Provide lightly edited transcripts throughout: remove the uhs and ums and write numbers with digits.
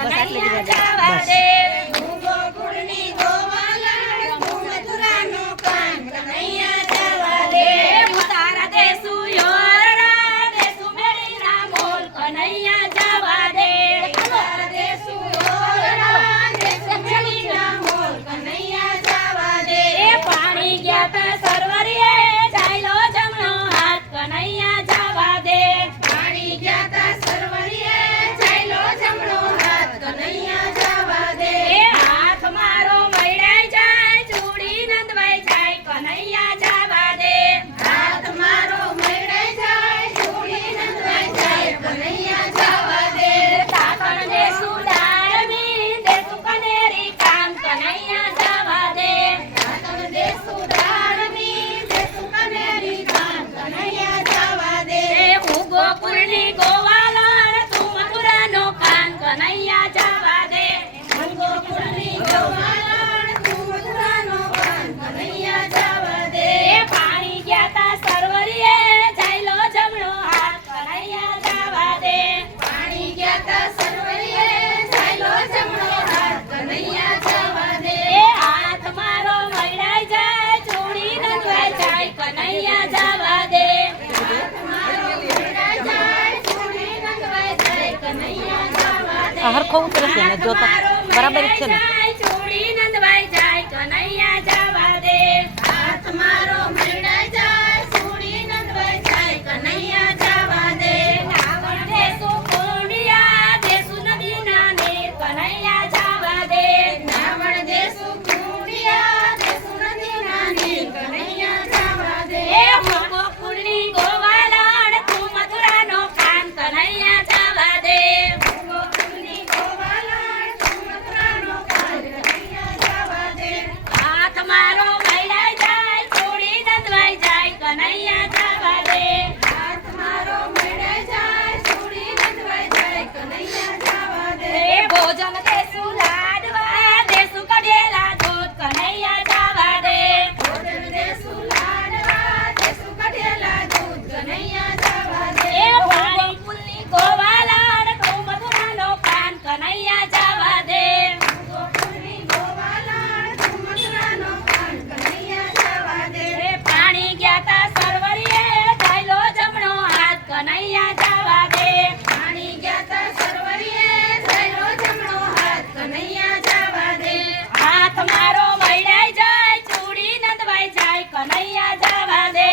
કનૈયા જવા દે હું ગોકુળની ગોવાલા હું મથુરાનો કાન કનૈયા જવા દે હું તારા દેસુ યોરડા દેસુ મેળીના મોલ કનૈયા જવા દે તારા દેસુ યોરડા દેસુ મેળીના મોલ કનૈયા જવા દે પાણી ગયા તા સરવરીએ ચાલ્યો જમણો હાથ કનૈયા જવા દે પાણી ગયા તા સરવરીએ ચાલ્યો જમણો હાથ કનૈયા જવા દે હાથ મારો મૈડાઈ જાય ચૂડી નંદવાઈ જાય કનૈયા જવા દે હાથ મારો મૈડાઈ જાય ચૂડી નંદવાઈ જાય કનૈયા જવા દે તાતણ દેસુ ડાળમી દેસુ કનેરી કામ કનૈયા જવા દે તાતણ દેસુ ડાળમી દેસુ કનેરી કામ કનૈયા જવા દે હું ગોકુળની ગોવાલા તું મથુરાનો કાન કનૈયા જવા દે હું ગોકુળની ગોવાલા તું મથુરાનો કાન કનૈયા જવા દે પાણી ગયા તા સરવરીએ ચાલ્યો જમણો હાથ કનૈયા જવા દે પાણી ગયા તા સરવરીએ ચાલ્યો જમણો હાથ કનૈયા જવા દે હાથ મારો મૈડાઈ જાય ચૂડી નંદવાઈ જાય કનૈયા જવા દે હાથ મારો મૈડાઈ જાય ચૂડી નંદવાઈ જાય કનૈયા જવા દે હરખો ઉતરે છે ને જો તો બરાબર જ છે ને ચૂડી નંદવાઈ જાય કનૈયા જવા દે હાથ મારો મૈડાઈ જાય ચૂડી નંદવાઈ જાય કનૈયા જવા દે નાવણ દેસુ કુંડિયા દેસુ નદીના નીર કનૈયા જવા દે નાવણ દેસુ કુંડિયા દેસુ નદીના નીર કનૈયા જવા દે હું ગોકુળની ગોવાલાડ તું મથુરાનો કાન કનૈયા જવા દે હું ગોકુળની ગોવાલાડ તું મથુરાનો કાન કનૈયા જવા દે હાથ મારો મૈડાઈ જાય ચૂડી નંદવાઈ જાય કનૈયા જવા દે હાથ મારો મૈડાઈ જાય ચૂડી નંદવાઈ જાય કનૈયા જવા દે ભોજન દેસુ લાડવા દેસુ કઢેલા દૂધ કનૈયા જવા દે ભોજન દેસુ લાડવા દેસુ કઢેલા દૂધ કનૈયા જવા દે પાણી ફૂલની ગોવાલાડ તું મથુરાનો કાન કનૈયા જવા દે ગોકુળની ગોવાલાડ તું મથુરાનો કાન કનૈયા જવા દે પાણી ગયા તા સરવરીએ ચાલ્યો જમણો હાથ કનૈયા જવા દે પાણી ગયા તા સરવરીએ ચાલ્યો જમણો હાથ કનૈયા જવા દે હાથ મારો મૈડાઈ જાય ચૂડી નંદવાઈ જાય કનૈયા જવા દે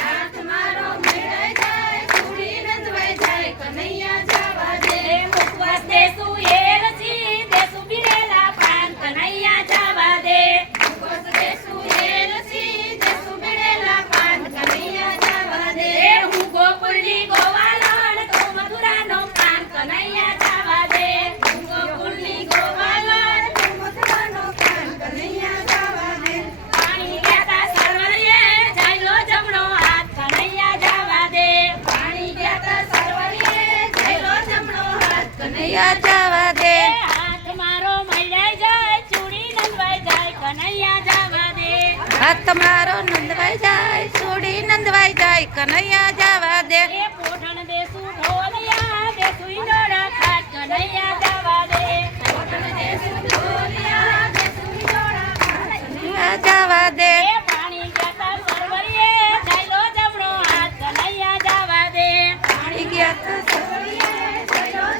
હાથ મારો મૈડાઈ જાય ચૂડી નંદવાઈ જાય કનૈયા જવા દે મુખવાસ દેસુ એલચી દેસુ બીડેલા પાન કનૈયા જવા દે મુખવાસ દેસુ એલચી દેસુ બીડેલા પાન કનૈયા જવા દે હું ગોકુળની ગોવાલાડ તું મથુરાનો કાન કનૈયા જવા દે હું ગોકુળની ગોવાલાડ તું મથુરાનો કાન કનૈયા જવા દે પાણી ગયા તા સરવરીએ ચાલ્યો જમણો હાથ કનૈયા જવા દે પાણી ગયા તા સરવરીએ ચાલ્યો જમણો હાથ કનૈયા જવા દે હાથ મારો મૈડાઈ જાય ચૂડી નંદવાઈ જાય કનૈયા જવા દે હાથ તમારો નંદવાઈ જાય ચૂડી નંદવાઈ જાય કનૈયા જવા દે પોઢણ દેસુ ઢોલિયા દેસુ ઈંડોળા ખાટ કનૈયા જવા દે પોઢણ દેસુ ઢોલિયા દેસુ ઈંડોળા ખાટ કનૈયા જવા દે પાણી ગયા તા સરવરીએ ચાલ્યો જમણો હાથ કનૈયા જવા દે પાણી ગયા તા સરવરીએ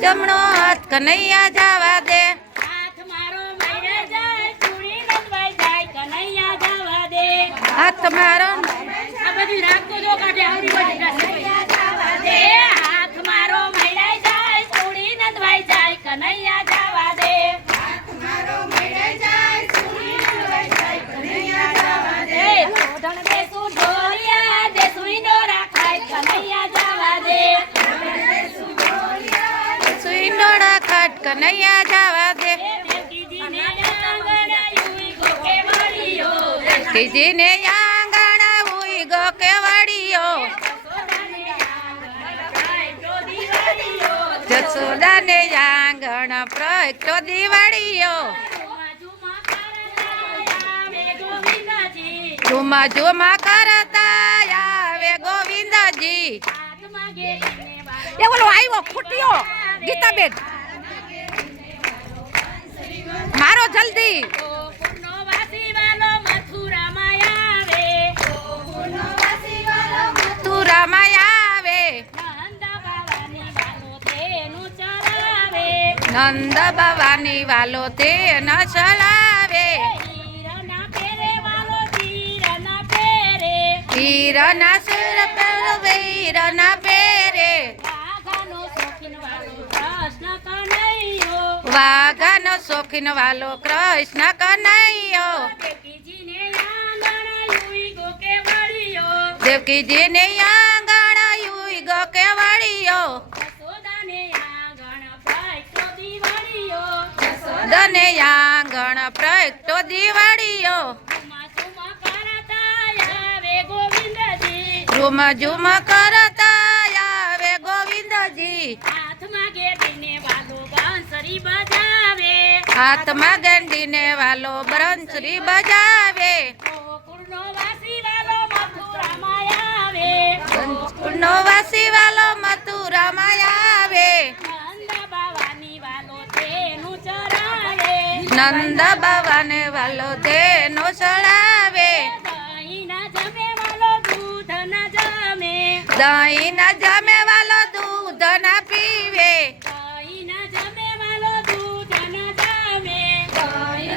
જમણો હાથ કનૈયા જવા દે હાથ મારો મૈડાઈ જાય ચૂડી નંદવાઈ જાય કનૈયા જવા દે હાથ મારો આ બધી રાખતો જો કાઢે આવડી બધી કનૈયા જવા દે હાથ મારો મૈડાઈ જાય ચૂડી નંદવાઈ જાય કનૈયા જવા દે હાથ મારો મૈડાઈ જાય ચૂડી નંદવાઈ જાય કનૈયા જવા દે પોઢણ દેસુ ઢોલિયા દેસુ ઈંડોળા ખાય કનૈયા જવા દે પોઢણ દેસુ ઢોલિયા દેસુ ઈંડોળા ખાટ કનૈયા જવા દે દેવકીજીને આંગણ યુઈ ગોકે વળિયો કીજીને આંગણ ઉઈ ગો કેવડિયો જસોદાને આંગણ પ્રગટો દિવાળીયો ઝુમા ઝુમા કરતા આવે ગોવિંદજી એ બોલો આવ્યો ફૂટ્યો ગીતાબેન મારો જલ્દી ગોકુળનો વાસી વાલો મથુરામાં આવે. મથુરામાં આવે નંદ બાવાની વાલો તેનું ચલાવે. નંદ બાવાની વાલો તે ન ચલાવે હીરના પેરે વાલો તીરના પેરે. વીરના સુર પેલો વીરના પેરે વાઘાનો શોખીન વાલો કૃષ્ણ કનૈયો. વાઘાનો શોખીન વાલો કૃષ્ણ કનૈયો દેવકીજીને આંગણ યુઈ ગો કેવડિયો. દેવકીજીને આંગણ યુગો કેવડિયો યશોદાને આંગણ પ્રગટો દિવાળીયો. દને આંગણ પ્રગટો દિવાળીયો ઝુમા ઝુમા કરતા આવે ગોવિંદજી. ઝુમ ઝુમ કરતા આવે ગોવિંદજી હાથમાં ગેડીને વાલો બાંસરી બજાવે. હાથમાં ગંડીને વાલો બંસરી બજાવે ગોકુળનો વાસી વાલો મથુરામાં આવે. નો વાસી વાલો મથુરામાં આવે નંદ બાવાની વાલો તેનું ચરાવે. નંદ બાવાને વાલો તેનો ચડાવે દહીંના જમે વાલો દૂધ ના જમે. દહીં ના જમે વાલો દૂધ ના પીવે દહીંના જમે વાલો દૂધ ના જમે.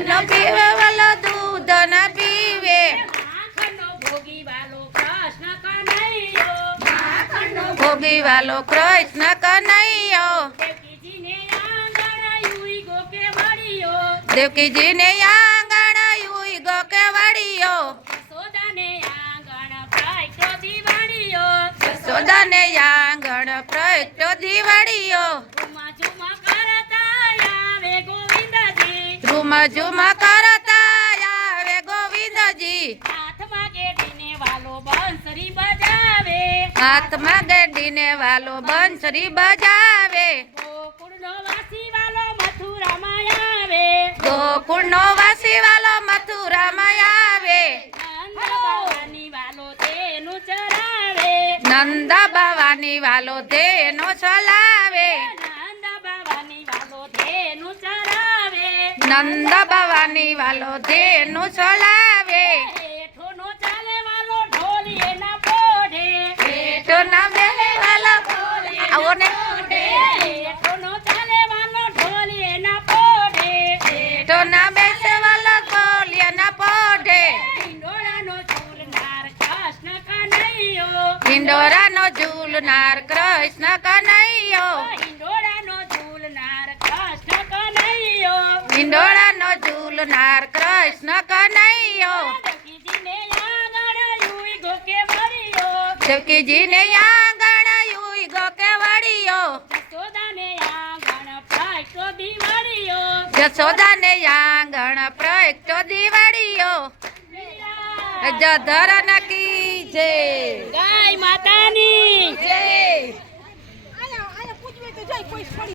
ન પીવે વાલો દૂધ ના પીવે માખણનો ભોગી વાલો કૃષ્ણ કનૈયો. માખણનો ભોગી વાલો કૃષ્ણ કનૈયો દેવકીજીને આંગણ યુઈ ગો કેવડિયો. દેવકીજીને આંગણ યુગો કેવડિયો યશોદાને આંગણ પ્રગટો દિવાળીયો. યશોદાને આંગણ પ્રગટો દિવાળીયો ઝુમા ઝુમા કરતા આવે ગોવિંદજી. ઝુમ ઝુમ કરતા આવે ગોવિંદજી હાથમાં ગેડીને વાલો બંસરી બજાવે. હાથમાં ગડીને વાલો બંસરી બજાવે ગોકુળનો વાસી વાલો મથુરામાં આવે. ગોકુળનો વાસી વાલો મથુરામાં આવે નંદ બાવાની વાલો તેનું ચરાવે. નંદ બાવાની વાલો તેનો ચલાવે નંદ બાવાની વાલો તેનું ચરાવે. નંદ બાવાની વાલો તેનો ચલાવે હેઠોનો ચાલે વાલો ઢોલ એના પોઢે. તો ના બેલે વાલો આવો ને હેઠોનો ચાલે વાલો ઢોલ એના પોઢે. તો ના બેસે વાલો ગોલિયાના પોઢે હિંડોળાનો ઝૂલનાર કૃષ્ણ કનૈયો. હિંડોરાનો ઝૂલનાર કૃષ્ણ કનૈયો હિંડોળાનો ઝૂલનાર કૃષ્ણ કનૈયો. હિંડોળાનો ઝૂલનાર કૃષ્ણ કનૈયો દેવકીજીને આંગણ યુઈ ગો કેવડિયો. દેવકીજીને આંગણ યુગો કેવડિયો યશોદાને આંગણ પ્રગટો દિવાળીયો. યશોદાને આંગણ પ્રગટો દિવાળીયો જધર નકી જય ગાય માતાની જય